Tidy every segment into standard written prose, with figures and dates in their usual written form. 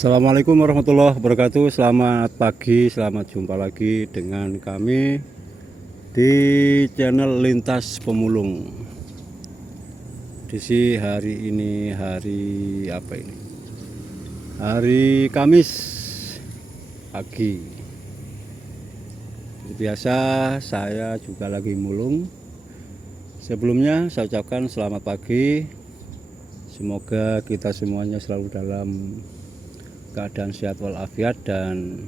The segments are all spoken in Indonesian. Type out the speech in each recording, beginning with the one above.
Assalamualaikum warahmatullahi wabarakatuh. Selamat pagi, selamat jumpa lagi dengan kami di channel Lintas Pemulung. Di hari ini hari apa ini? Hari Kamis pagi. Seperti biasa saya juga lagi mulung. Sebelumnya saya ucapkan selamat pagi. Semoga kita semuanya selalu dalam keadaan sehat walafiat dan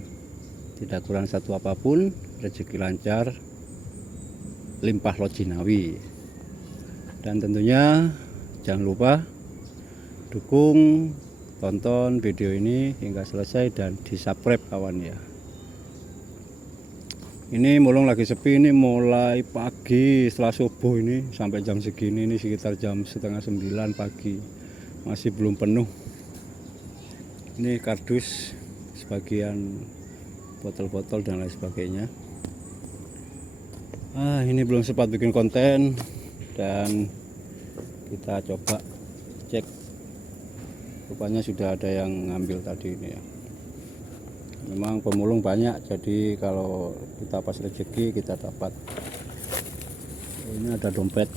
tidak kurang satu apapun, rezeki lancar, limpah lojinawi. Dan tentunya jangan lupa dukung, tonton video ini hingga selesai dan di subscribe kawan ya. Ini mulung lagi sepi, ini mulai pagi setelah subuh ini sampai jam segini, ini sekitar jam setengah 9 pagi, masih belum penuh. Ini kardus, sebagian botol-botol dan lain sebagainya. Ini belum sempat bikin konten dan kita coba cek. Rupanya sudah ada yang ngambil tadi ini ya. Memang pemulung banyak, jadi kalau kita pas rezeki kita dapat. Ini ada dompet.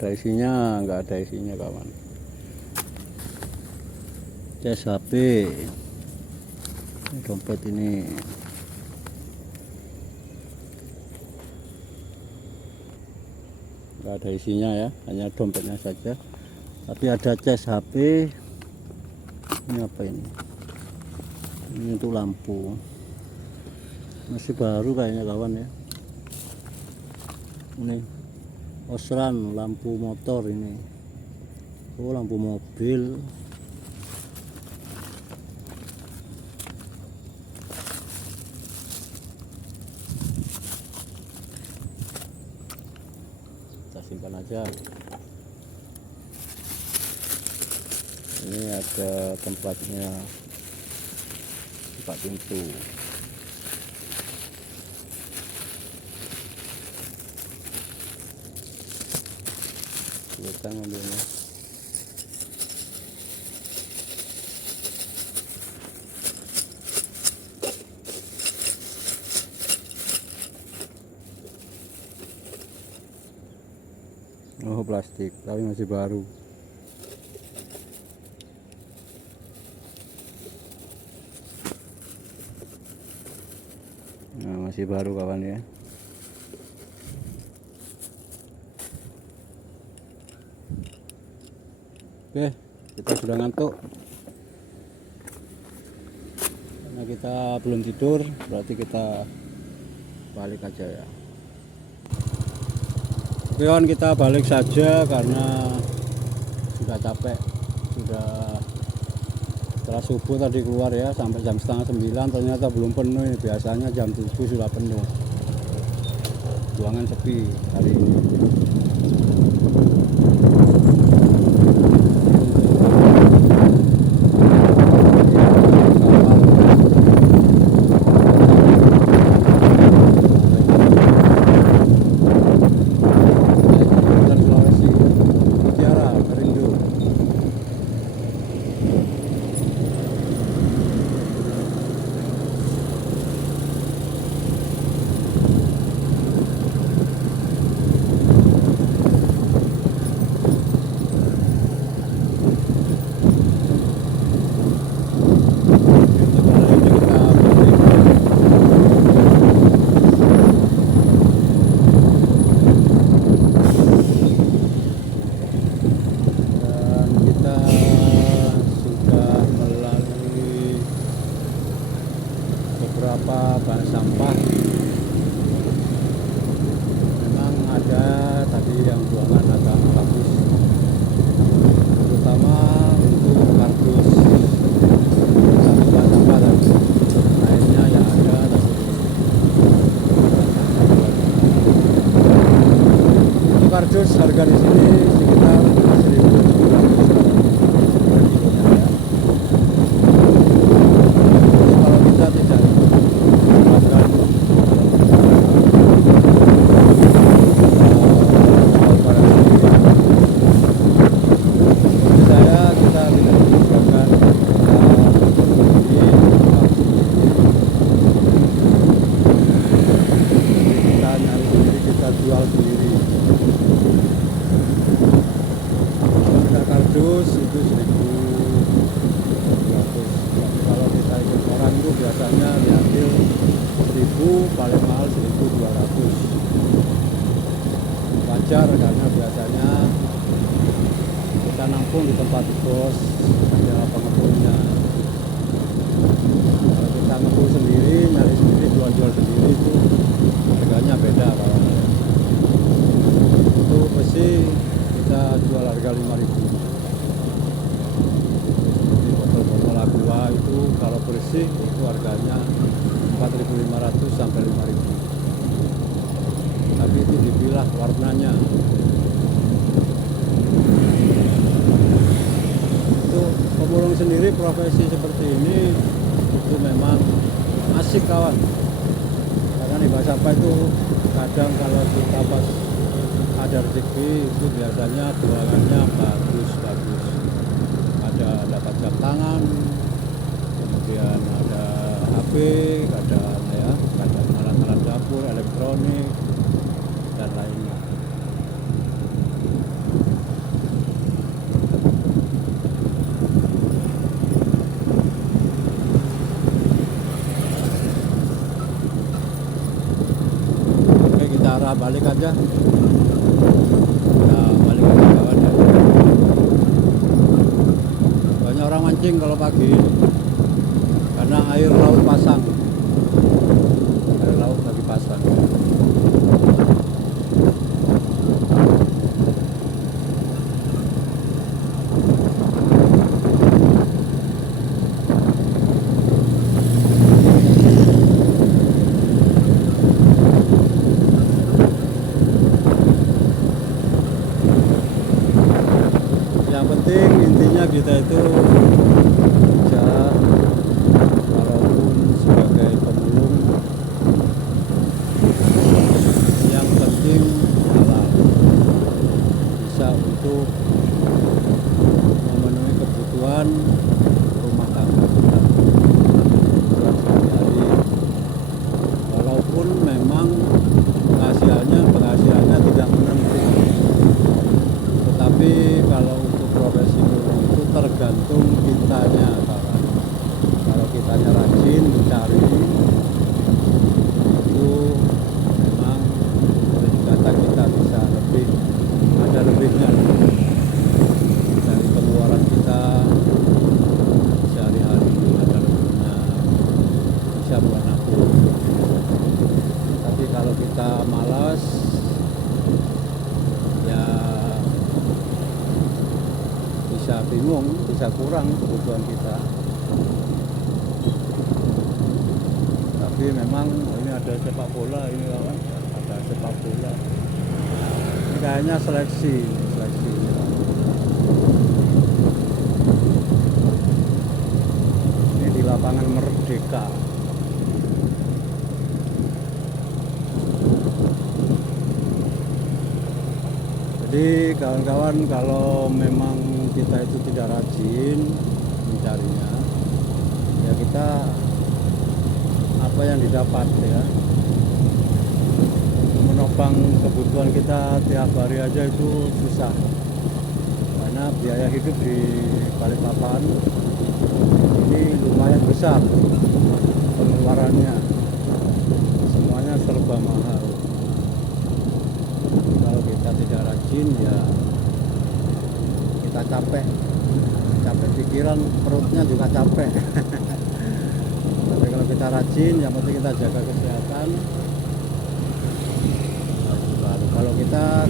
Ada isinya, nggak ada isinya kawan. Cas HP, ini dompet ini. Nggak ada isinya ya, hanya dompetnya saja. Tapi ada cas HP. Ini apa ini? Ini untuk lampu. Masih baru kayaknya kawan ya. Ini Osran lampu motor ini. Oh, lampu mobil. Kita simpan aja. Ini ada tempatnya, tempat pintu. Kita ngambilnya. Oh, plastik, tapi masih baru. Nah, masih baru kawan ya. Oke, kita sudah ngantuk karena kita belum tidur, berarti kita balik aja ya. Oke kawan, kita balik saja karena sudah capek. Sudah setelah subuh tadi keluar ya sampai jam setengah 9, ternyata belum penuh. Biasanya jam 7 sudah penuh. Buangan sepi hari ini. Bank sampah memang ada tadi yang buangan agak bagus, terutama untuk kardus sampah tadi. Lainnya yang ada untuk kardus harga di sini sekitar 1.700. Kalau kita tidak biasanya diambil 1000, paling mahal 1200. Wajar karena biasanya kita nampung di tempat bos ada pengepulnya. Kalau kita ngepul sendiri, nyari sendiri, jual-jual sendiri itu harganya beda kawan. Itu besi kita jual harga 5.000. Jadi botol-botol aqua itu kalau bersih itu harganya 4.500 sampai 5.000. Tapi itu dipilah warnanya. Itu pemulung sendiri profesi seperti ini itu memang asik kawan. Karena di Basapa itu kadang kalau kita pas ada rezeki itu biasanya jualannya bagus. Ada dapat jam tangan, kemudian ada HP, ada alat-alat dapur, elektronik dan lainnya. Oke, kita arah balik aja. Kita balik aja kawan ya. Banyak orang mancing kalau pagi karena air laut pasang. Air laut lagi pasang. Yang penting intinya kita itu bisa, walaupun sebagai pemulung, yang penting halal, bisa untuk memenuhi kebutuhan rumah tangga kita sehari-hari. Walaupun memang penghasilannya tidak menentu, tetapi kalau profesi mulung itu tergantung kitanya kawan. Kalau kitanya rajin mencari itu memang kata kita bisa lebih, ada lebihnya dari pengeluaran kita sehari-hari, ada lebihnya, bisa buat nabung. Tapi kalau kita malas ya bisa bingung, bisa kurang kebutuhan kita. Tapi memang ini ada sepak bola ini kawan, ada sepak bola. Ini kayaknya seleksi ini kawan. Ini di lapangan Merdeka. Jadi kawan-kawan, kalau memang kita itu tidak rajin mencarinya, ya kita apa yang didapat ya, menopang kebutuhan kita tiap hari aja itu susah, karena biaya hidup di Balikpapan ini lumayan besar pengeluarannya, semuanya serba mahal. Kalau kita tidak rajin ya kita capek pikiran, perutnya juga capek. Tapi kalau kita rajin, yang penting kita jaga kesehatan.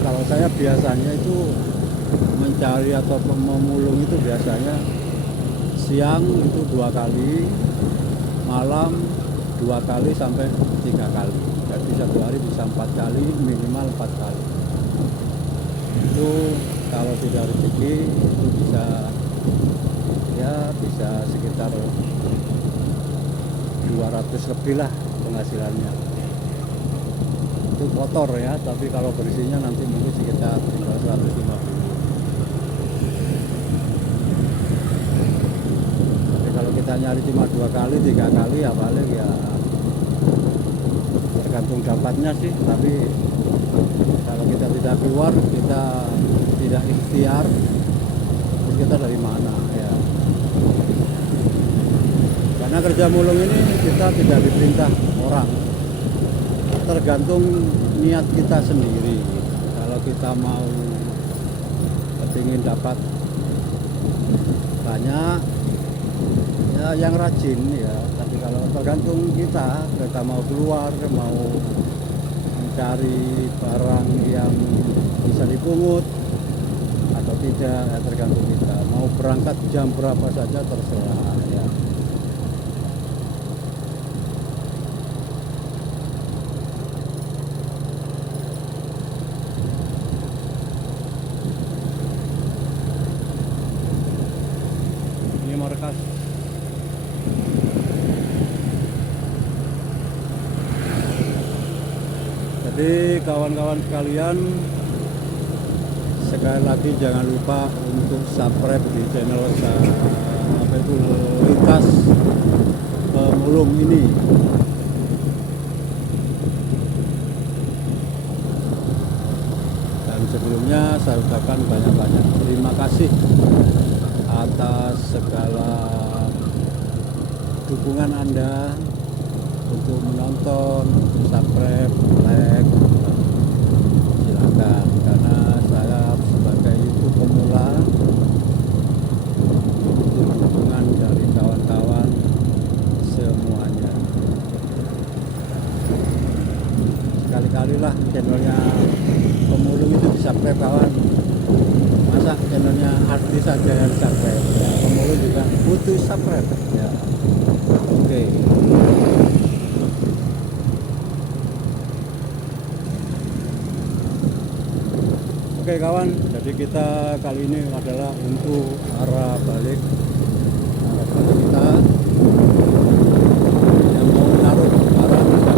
Kalau saya biasanya itu mencari atau memulung itu biasanya siang itu 2 kali, malam 2 kali sampai 3 kali. Jadi satu hari bisa 4 kali, minimal 4 kali. Itu kalau tidak rezeki itu bisa sekitar 200 lebih lah penghasilannya. Itu kotor ya, tapi kalau bersihnya nanti mungkin sekitar 150. Tapi kalau kita nyari cuma 2 kali, 3 kali ya paling ya tergantung dapatnya sih. Tapi kalau kita tidak keluar, kita tidak ikhtiar, kita dari mana ya. Dan Karena kerja mulung ini kita tidak diperintah orang, tergantung niat kita sendiri. Kalau kita mau ingin dapat banyak, ya yang rajin ya. Tapi kalau tergantung kita mau keluar, mau mencari barang yang bisa dipungut atau tidak, ya tergantung kita. Mau berangkat jam berapa saja terserah ya. Ini markas. Jadi kawan-kawan sekalian, sekali lagi jangan lupa untuk subscribe di channel Lintas Pemulung ini. Dan sebelumnya saya ucapkan banyak-banyak terima kasih atas segala dukungan Anda untuk menonton, subscribe, like, silakan. Karena saya sebagai itu pemula, butuh dukungan dari kawan-kawan semuanya. Sekali-kali lah channelnya Pemulung itu di-subscribe kawan. Masa channelnya artis saja yang subscribe, ya, Pemulung juga butuh subscribe ya. Oke. Oke kawan, jadi kita kali ini adalah untuk arah balik kita yang mau menaruh barang dan kita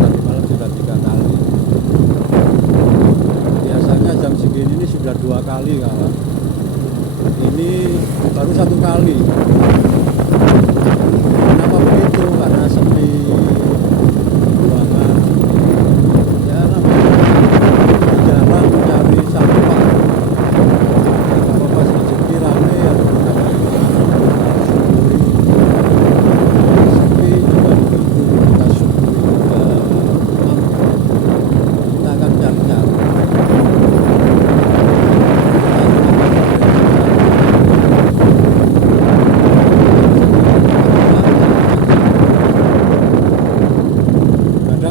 tadi malam sudah 3 kali. Biasanya jam segini ini sudah 2 kali kawan. Ini baru 1 kali. Kenapa begitu? Karena sepi.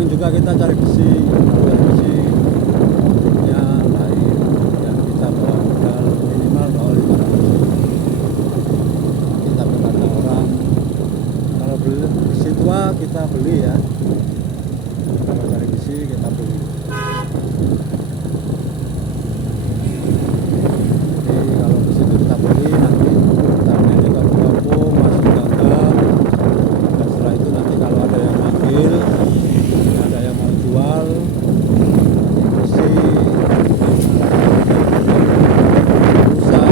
Juga kita cari besi ya lain yang kita bawa modal minimal bawa 500. Kita berkata orang kalau beli besi tua kita beli ya, kalau cari besi kita beli. Jadi kalau besi itu kita beli, nanti kita beli kampung masuk ganggang, dan setelah itu nanti kalau ada yang manggil, jual besi rusa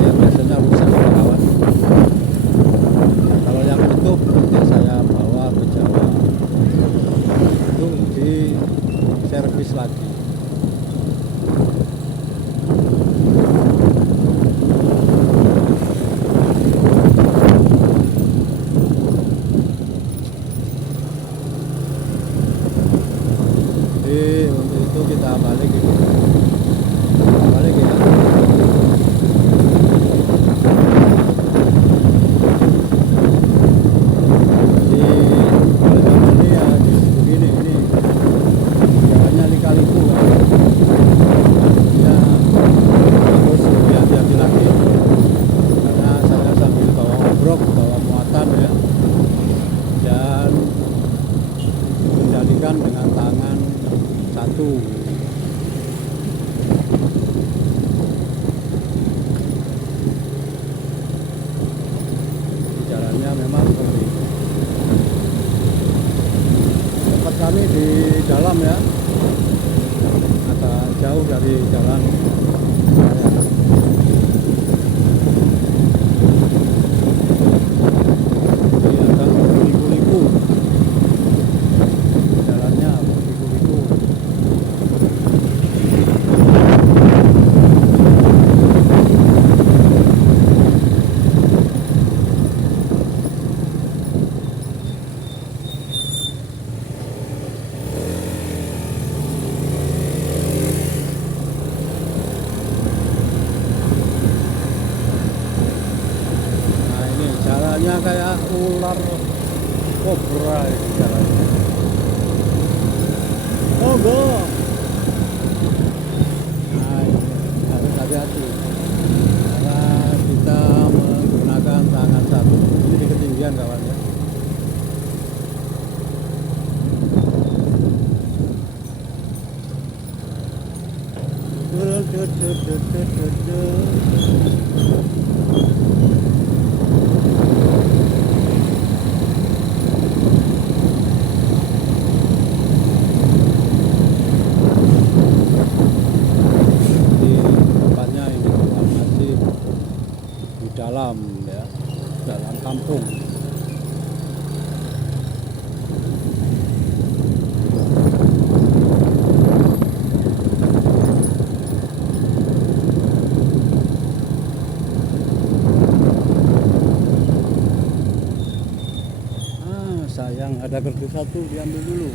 ya biasanya rusak kawan. Kalau yang utuh nanti saya bawa ke Jawa itu di servis lagi. Untuk itu kita balik ini. Balik ya. Jadi kalau zaman ini ya begini ini. Jalannya lika-liku kan. Ya harus lebih hati-hati lagi. Karena saya sambil bawa obrok, bawa muatan ya. Dan kendalikan dengan tangan satu. zebra itu jalannya. Monggo. Nah, ini harus hati-hati karena kita menggunakan tangan satu. Ini di ketinggian kawan ya. Dalam ya, dalam kampung. Sayang ada kertas satu, diambil dulu.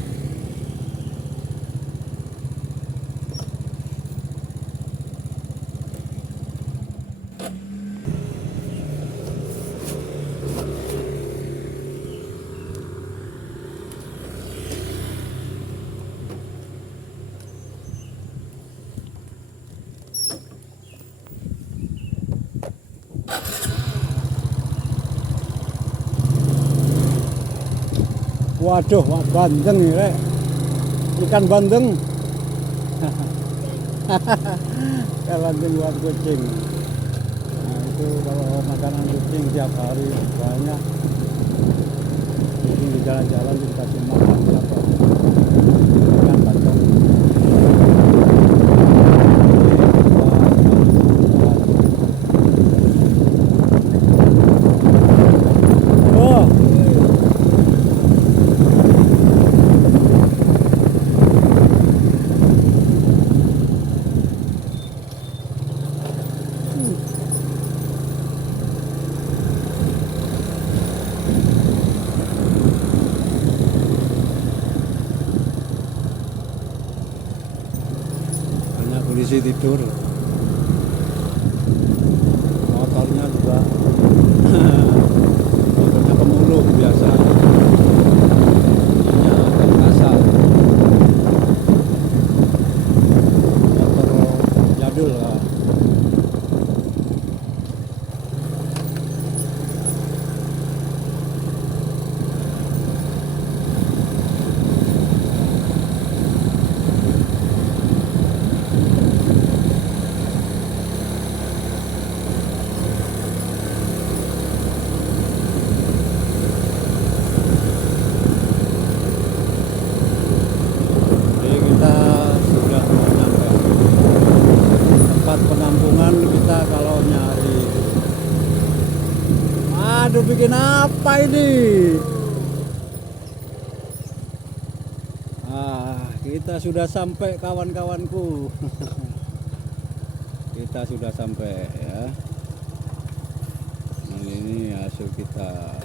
Waduh, bandeng nih, Rek. Ikan bandeng. Ikan bandeng buat kucing. Nah, itu kalau makanan kucing tiap hari banyak. Kucing di jalan-jalan dikasih makan apa? Ikan bandeng. Polisi tidur, motornya juga motornya pemulung biasa, ini agak kasar, motor jadul lah. Penampungan kita kalau nyari. Aduh, bikin apa ini? Kita sudah sampai kawan-kawanku. Kita sudah sampai ya. Nah, ini hasil kita.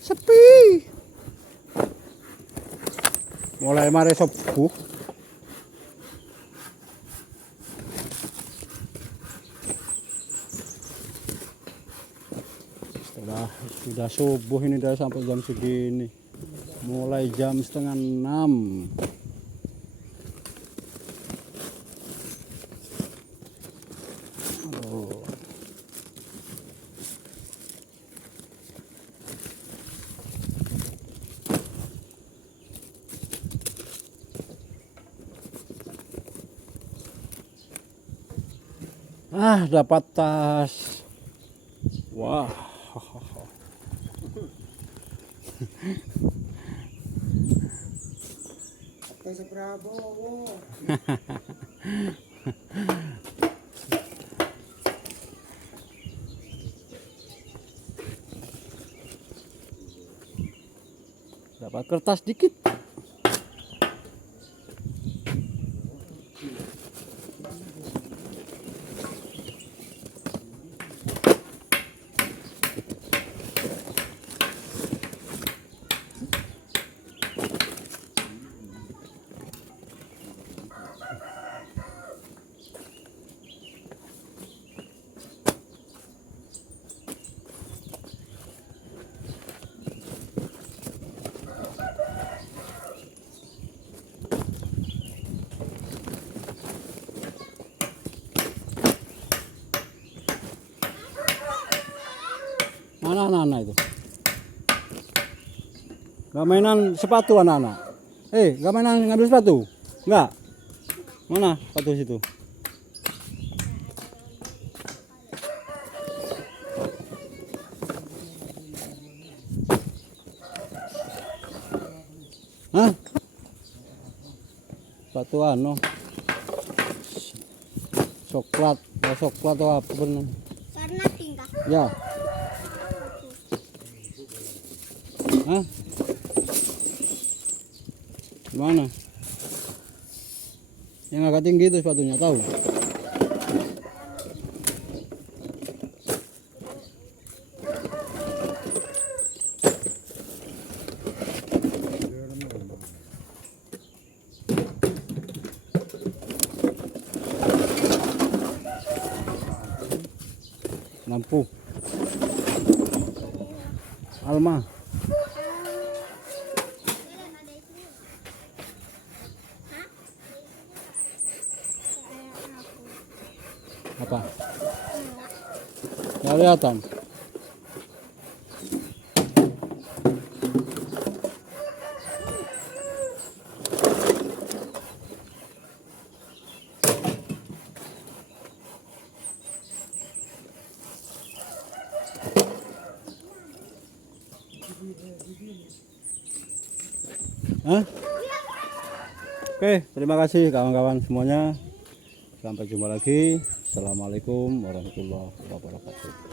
Sepi. Mulai mari subuh. Sudah subuh ini, udah sampai jam segini. Mulai jam 5:30. Ah, dapat tas. Wah. Tas Prabowo. Dapat kertas dikit. Mana anak-anak itu? Gak mainan sepatu anak-anak? Gak mainan ngambil sepatu? Enggak? Mana sepatu situ? Hah? Sepatu anu? Coklat atau apa bener? Warna pink kah? Ya. Hah? Gimana? Yang agak tinggi itu sepatunya, tahu? Lampu. Alma. Apa? Nggak kelihatan. Hah? Oke, terima kasih kawan-kawan semuanya. Sampai jumpa lagi. Assalamualaikum warahmatullahi wabarakatuh.